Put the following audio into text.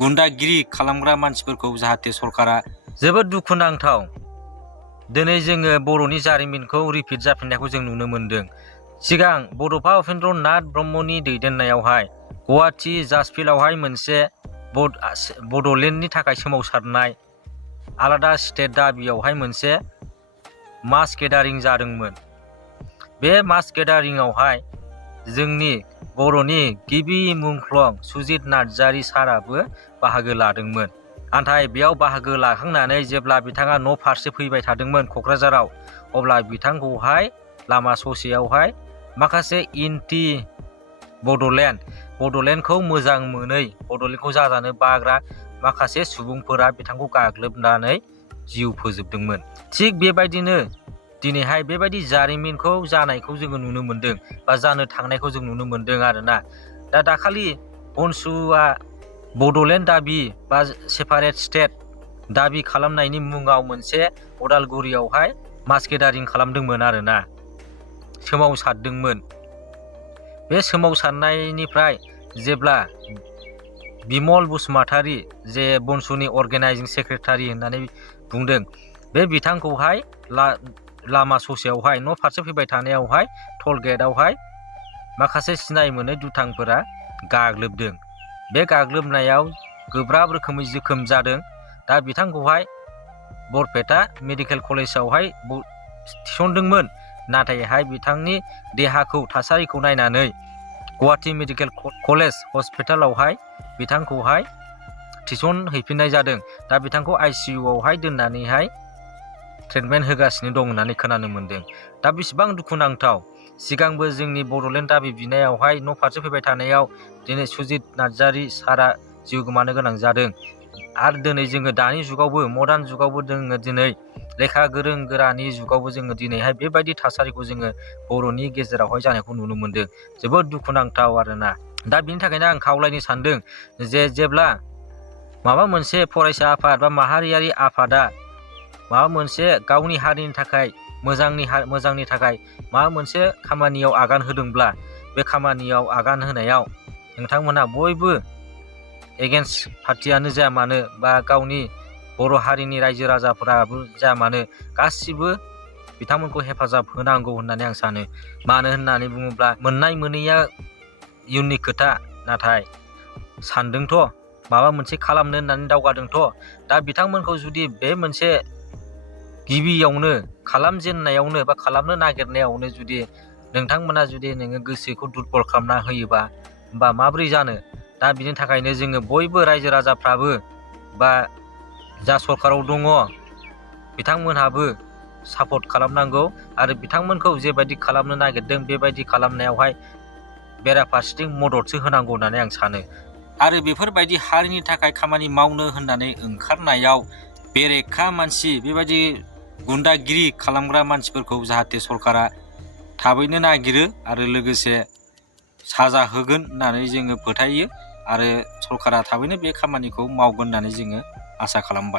गुन्दागिरि खालामग्रा मानसिफोरखौ जाहाथे सरकारा जोबोद दुखुनांथाव दिनै जोङो बर'नि जारिमिनखौ रिपिट जाफिननायखौ जों नुनो मोन्दों। सिगां बड'फा उपेन्द्र नाथ ब्रह्मनि दैदेननायावहाय गुवाहाटि जाजफिल्डआवहाय मोनसे बड'लेण्डनि थाखाय सोमावसारनाय आलादा स्टेट दाबियावहाय मोनसे मास गेदारिं जादोंमोन। बे मास गेदारिंआवहाय जोंनि बर'नि गिबि मुंख्लं सुजित नार्जारि साराबो बाहागो लादोंमोन। नाथाय बेयाव बाहागो लाखांनानै जेब्ला बिथाङा न' फारसे फैबाय थादोंमोन क'क्राझाराव, अब्ला बिथांखौहाय लामा ससेयावहाय माखासे एन्टि बड'लेण्डखौ मोजां मोनै, बड'लेण्डखौ जाजानो बाग्रा माखासे सुबुंफोरा बिथांखौ गाग्लोबनानै जिउ फोजोबदोंमोन। थिग बेबायदिनो दिनैहाय बेबायदि जारिमिनखौ जानायखौ जोङो नुनो मोन्दों बा जानो थांनायखौ जों नुनो मोन्दों आरोना। दा दाखालि बनसुआ बड'लेण्ड दाबि बा सेपारेट स्टेट दाबि खालामनायनि मुङाव मोनसे अदालगुरियावहाय मास गेदारिं खालामदोंमोन आरोना, सोमावसारदोंमोन। बे सोमावसारनायनिफ्राय जेब्ला बिमल बसुमतारी जे बनसुनि अर्गेनाइजिं सेक्रेटारि होननानै बुंदों, बे बिथांखौहाय लामा ससेयावहाय न' फारसे फैबाय थानायावहाय टल गेटआवहाय माखासे सिनाय मोनै दुथांफोरा गाग्लोबदों। बे गाग्लोबनायाव गोब्राब रोखोमै जोखोम जादों। दा बिथांखौहाय बरपेटा मेडिकेल कलेजावहाय थिसनदोंमोन, नाथायहाय बिथांनि देहाखौ थासारिखौ नायनानै गुवाहाटि मेडिकेल कलेज हस्पिटालावहाय बिथांखौहाय थिसनहैफिननाय जादों। दा बिथांखौ ICUआवहाय दोननानैहाय ट्रिटमेन्ट होगासिनो दं होननानै खोनानो मोन्दों। दा बेसेबां दुखुनांथाव, सिगांबो जोंनि बड'लेण्ड दाबि बिनायावहाय न' फारसे फैबाय थानायाव दिनै सुजित नार्जारि सारा जिउ गोमानो गोनां जादों। आरो दिनै जोङो दानि जुगावबो मडार्न जुगावबो जोङो दिनै लेखा गोरों गोरानि जुगावबो जोङो दिनैहाय बेबायदि थासारिखौ जोङो बर'नि गेजेरावहाय जानायखौ नुनो मोन्दों। जोबोद दुखुनांथाव आरोना। दा बिनि थाखायनो आं खावलायनो सानदों जे जेब्ला माबा मोनसे फरायसा आफाद बा माहारियारि आफादा माबा मोनसे गावनि हारिनि थाखाय मोजांनि थाखाय माबा मोनसे खामानियाव आगान होदोंब्ला, बे खामानियाव आगान होनायाव नोंथांमोना बयबो एगेन्स्ट पार्टियानो जाया मानो बा गावनि बर' हारिनि रायजो राजाफोराबो जाया मानो गासिबो बिथांमोनखौ हेफाजाब होनांगौ होननानै आं सानो। मानो होननानै बुङोब्ला मोननाय मोनैया इयुननि खोथा, नाथाय सानदोंथ' माबा मोनसे खालामनो होननानै दावगादोंथ'। दा बिथांमोनखौ जुदि बे मोनसे गिबियावनो खालामजेननायावनो बा खालामनो नागिरनायावनो जुदि नोंथांमोना जुदि नोङो गोसोखौ दुरबल खालामना होयोबा होमबा माब्रै जानो। दा बिनि थाखायनो जोङो बयबो रायजो राजाफ्राबो बा जा सरकाराव दङ बिथांमोनहाबो सापर्ट खालामनांगौ आरो बिथांमोनखौ जेबायदि खालामनो नागिरदों बेबायदि खालामनायावहाय बेराफारसेथिं मददसो होनांगौ होननानै आं सानो। आरो बेफोरबायदि हारिनि थाखाय खामानि मावनो होननानै ओंखारनायाव बेरेखा मानसि, बेबायदि गुन्दागिरि खालामग्रा मानसिफोरखौ जाहाथे सरकारा थाबैनो नागिरो आरो लोगोसे साजा होगोन होननानै जोङो फोथायो आरो सरकारा थाबैनो बे खामानिखौ मावगोन होननानै जोङो आसा खालामबाय।